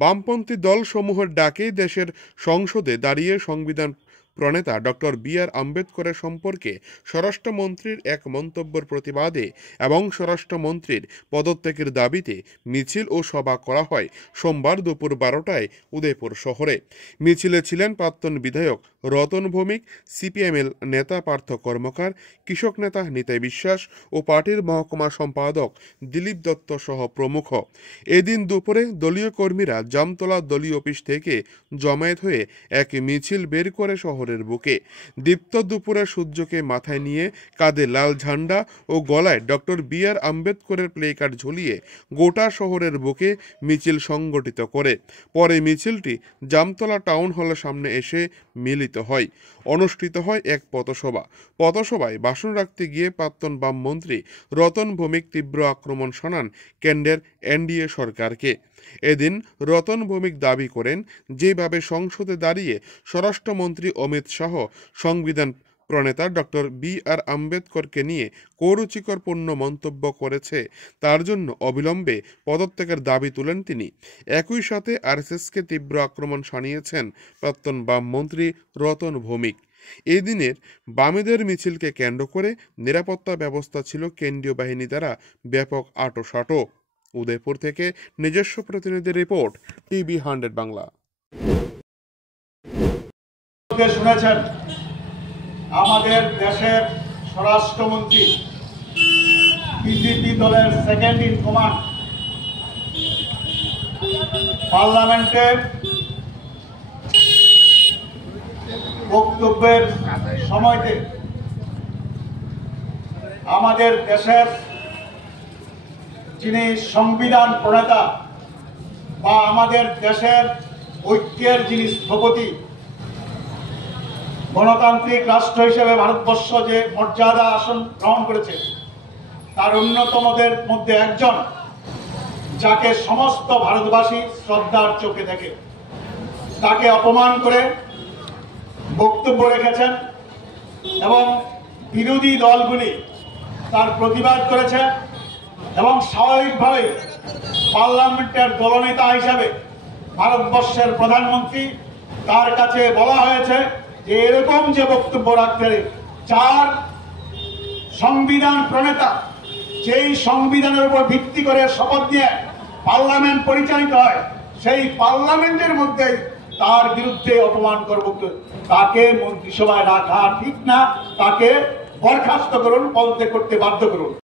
বামপন্থী দলসমূহের ডাকে দেশের সংসদে দাঁড়িয়ে সংবিধান প্রণেতা ডক্টর বি.আর. আম্বেদকরের সম্পর্কে স্বরাষ্ট্রমন্ত্রীর এক মন্তব্যের প্রতিবাদে এবং স্বরাষ্ট্রমন্ত্রীর পদত্যাগের দাবিতে মিছিল ও সভা করা হয় সোমবার দুপুর 12টায় উদয়পুর শহরে। মিছিলে ছিলেন প্রাক্তন বিধায়ক রতন ভৌমিক, সিপিএমএল নেতা পার্থ কর্মকার, কৃষক নেতা নিতাই বিশ্বাস ও পার্টির মহকুমা সম্পাদক দিলীপ দত্ত সহ প্রমুখ। এদিন দুপুরে দলীয় কর্মীরা জামতলা দলীয় অফিস থেকে জমায়েত হয়ে এক মিছিল বের করে শহরের বুকে। দীপ্ত দুপুরের সূর্যকে মাথায় নিয়ে কাঁধে লাল ঝান্ডা ও গলায় ডক্টর বি.আর. আম্বেদকরের প্লেকার্ড ঝুলিয়ে গোটা শহরের বুকে মিছিল সংগঠিত করে। পরে মিছিলটি জামতলা টাউন হলের সামনে এসে মিলিত হয়। অনুষ্ঠিত হয় এক পথসভায় ভাষণ রাখতে গিয়ে প্রাক্তন বামমন্ত্রী রতন ভৌমিক তীব্র আক্রমণ শানান কেন্দ্রের এনডিএ সরকারকে। এদিন রতন ভৌমিক দাবি করেন, যেভাবে সংসদে দাঁড়িয়ে স্বরাষ্ট্রমন্ত্রী অমিত শাহ সংবিধান প্রণেতা ডক্টর বি.আর. আম্বেদকরকে নিয়ে কুরুচিকরপূর্ণ মন্তব্য করেছে, তার জন্য অবিলম্বে পদত্যাগের দাবি তুলেন তিনি। একই সাথে আরএসএসকে তীব্র আক্রমণ শানিয়েছেন প্রাক্তন বামমন্ত্রী রতন ভৌমিক। এই দিনের বামেদের মিছিলকে কেন্দ্র করে নিরাপত্তা ব্যবস্থা ছিল কেন্দ্রীয় বাহিনী দ্বারা ব্যাপক আঁটোসাঁটো। উদয়পুর থেকে নিজস্ব প্রতিনিধি রিপোর্ট, টিভি 100 বাংলা। শুনেছেন আমাদের দেশের স্বরাষ্ট্রমন্ত্রী, বিজেপি দলের সেকেন্ড ইন কমান্ড, পার্লামেন্টে বক্তব্যের সময়তে আমাদের দেশের যিনি সংবিধান প্রণেতা বা আমাদের দেশের ঐক্যের যিনি স্থপতি, গণতান্ত্রিক রাষ্ট্র হিসেবে ভারতবর্ষ যে মর্যাদা আসন গ্রহণ করেছে তার অন্যতমদের মধ্যে একজন, যাকে সমস্ত ভারতবাসী শ্রদ্ধার চোখে দেখে, তাকে অপমান করে বক্তব্য রেখেছেন এবং বিরোধী দলগুলি তার প্রতিবাদ করেছে এবং স্বাভাবিকভাবে পার্লামেন্টের দলনেতা হিসাবে ভারতবর্ষের প্রধানমন্ত্রী, তার কাছে বলা হয়েছে যে এরকম যে বক্তব্য রাখতে, যার সংবিধান প্রণেতা, যেই সংবিধানের উপর ভিত্তি করে শপথ নিয়ে পার্লামেন্ট পরিচালিত হয়, সেই পার্লামেন্টের মধ্যে তার বিরুদ্ধে অপমান করব, তাকে মন্ত্রিসভায় রাখা ঠিক না, তাকে বরখাস্ত করুন, পদত্যাগ করতে বাধ্য করুন।